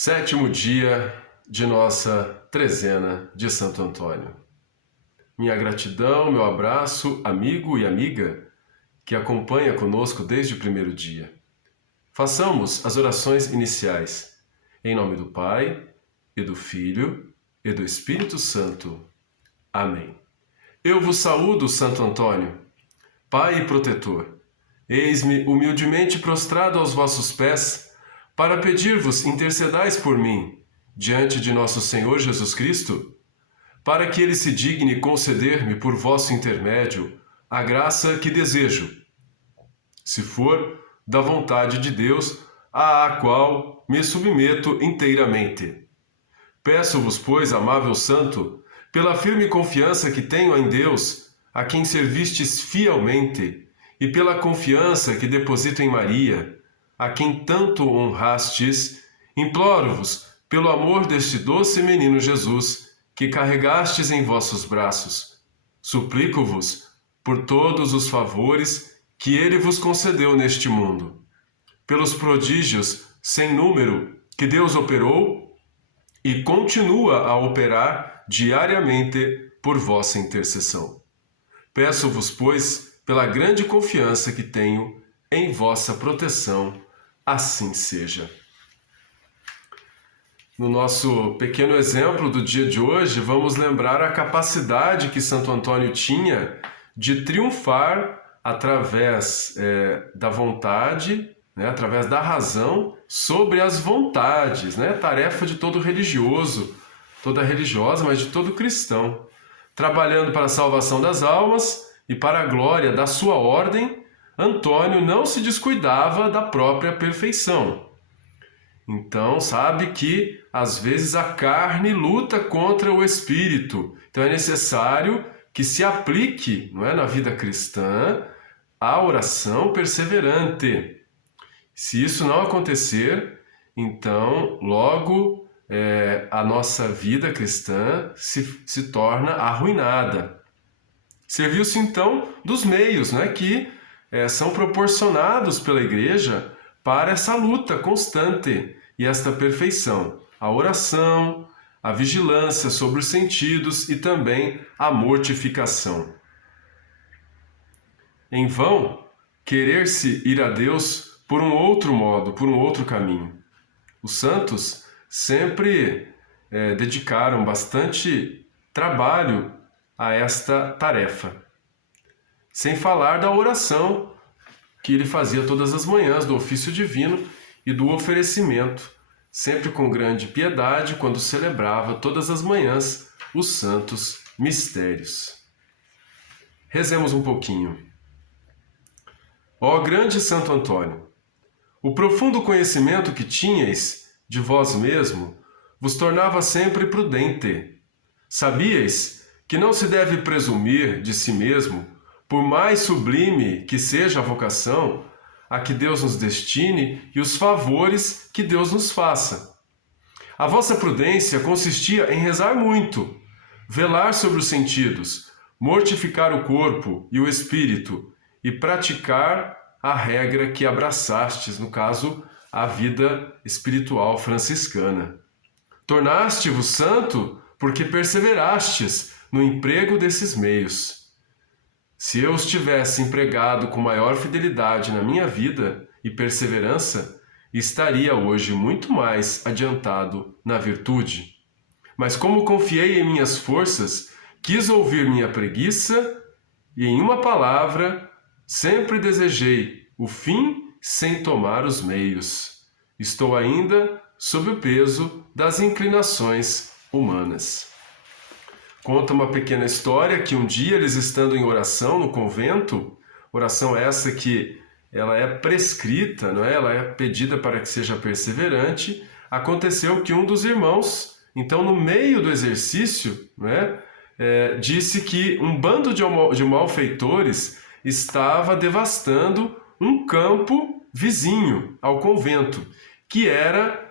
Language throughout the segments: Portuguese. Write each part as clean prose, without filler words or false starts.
Sétimo dia de nossa trezena de Santo Antônio. Minha gratidão, meu abraço, amigo e amiga que acompanha conosco desde o primeiro dia. Façamos as orações iniciais. Em nome do Pai, e do Filho, e do Espírito Santo. Amém. Eu vos saúdo, Santo Antônio, Pai e protetor. Eis-me humildemente prostrado aos vossos pés, para pedir-vos intercedais por mim, diante de nosso Senhor Jesus Cristo, para que Ele se digne conceder-me por vosso intermédio a graça que desejo, se for da vontade de Deus, à qual me submeto inteiramente. Peço-vos, pois, amável Santo, pela firme confiança que tenho em Deus, a quem servistes fielmente, e pela confiança que deposito em Maria, a quem tanto honrastes, imploro-vos, pelo amor deste doce menino Jesus, que carregastes em vossos braços. Suplico-vos por todos os favores que ele vos concedeu neste mundo, pelos prodígios sem número que Deus operou e continua a operar diariamente por vossa intercessão. Peço-vos, pois, pela grande confiança que tenho em vossa proteção, assim seja. No nosso pequeno exemplo do dia de hoje, vamos lembrar a capacidade que Santo Antônio tinha de triunfar através da vontade, através da razão, sobre as vontades, tarefa de todo religioso, toda religiosa, mas de todo cristão, trabalhando para a salvação das almas e para a glória da sua ordem. Antônio não se descuidava da própria perfeição. Então, sabe que às vezes a carne luta contra o espírito. Então é necessário que se aplique, na vida cristã, a oração perseverante. Se isso não acontecer, então logo a nossa vida cristã se torna arruinada. Serviu-se então dos meios, que são proporcionados pela Igreja para essa luta constante e esta perfeição. A oração, a vigilância sobre os sentidos e também a mortificação. Em vão querer-se ir a Deus por um outro modo, por um outro caminho. Os santos sempre dedicaram bastante trabalho a esta tarefa. Sem falar da oração que ele fazia todas as manhãs, do ofício divino e do oferecimento, sempre com grande piedade, quando celebrava todas as manhãs os santos mistérios. Rezemos um pouquinho. Ó grande Santo Antônio, o profundo conhecimento que tinhais de vós mesmo vos tornava sempre prudente. Sabíeis que não se deve presumir de si mesmo, por mais sublime que seja a vocação a que Deus nos destine e os favores que Deus nos faça. A vossa prudência consistia em rezar muito, velar sobre os sentidos, mortificar o corpo e o espírito e praticar a regra que abraçastes, no caso, a vida espiritual franciscana. Tornaste-vos santo porque perseverastes no emprego desses meios. Se eu os tivesse empregado com maior fidelidade na minha vida e perseverança, estaria hoje muito mais adiantado na virtude. Mas como confiei em minhas forças, quis ouvir minha preguiça e, em uma palavra, sempre desejei o fim sem tomar os meios. Estou ainda sob o peso das inclinações humanas. Conta uma pequena história que um dia eles estando em oração no convento, oração essa que ela é prescrita, ela é pedida para que seja perseverante, aconteceu que um dos irmãos, então no meio do exercício, disse que um bando de malfeitores estava devastando um campo vizinho ao convento, que era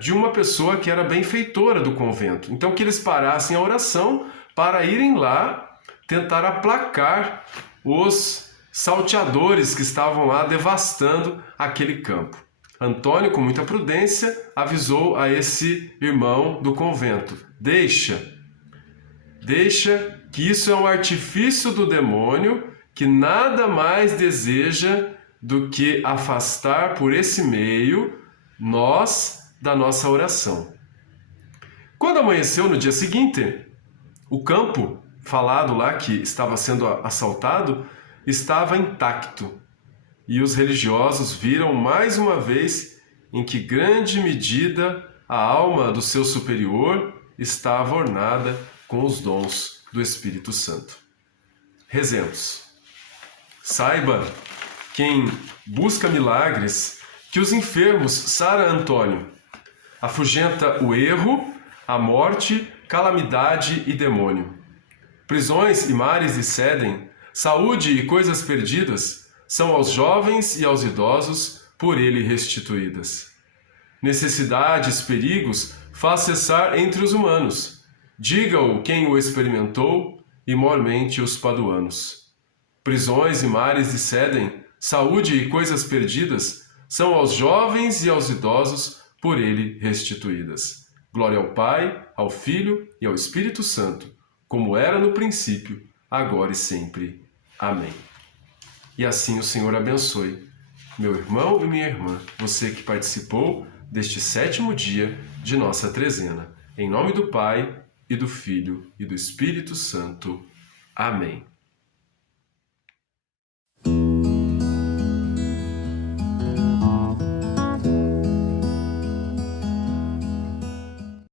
de uma pessoa que era benfeitora do convento. Então que eles parassem a oração para irem lá tentar aplacar os salteadores que estavam lá devastando aquele campo. Antônio, com muita prudência, avisou a esse irmão do convento: deixa que isso é um artifício do demônio que nada mais deseja do que afastar por esse meio nós da nossa oração. Quando amanheceu no dia seguinte, o campo falado lá que estava sendo assaltado estava intacto. E os religiosos viram mais uma vez em que grande medida a alma do seu superior estava ornada com os dons do Espírito Santo. Rezemos. Saiba, quem busca milagres, que os enfermos sara Antônio, afugenta o erro, a morte, calamidade e demônio. Prisões e mares lhe cedem, saúde e coisas perdidas são aos jovens e aos idosos por ele restituídas. Necessidades, perigos, faz cessar entre os humanos. Diga-o quem o experimentou, e mormente os paduanos. Prisões e mares lhe cedem, saúde e coisas perdidas são aos jovens e aos idosos por ele restituídas. Glória ao Pai, ao Filho e ao Espírito Santo, como era no princípio, agora e sempre. Amém. E assim o Senhor abençoe meu irmão e minha irmã, você que participou deste 7º dia de nossa trezena. Em nome do Pai, e do Filho, e do Espírito Santo. Amém.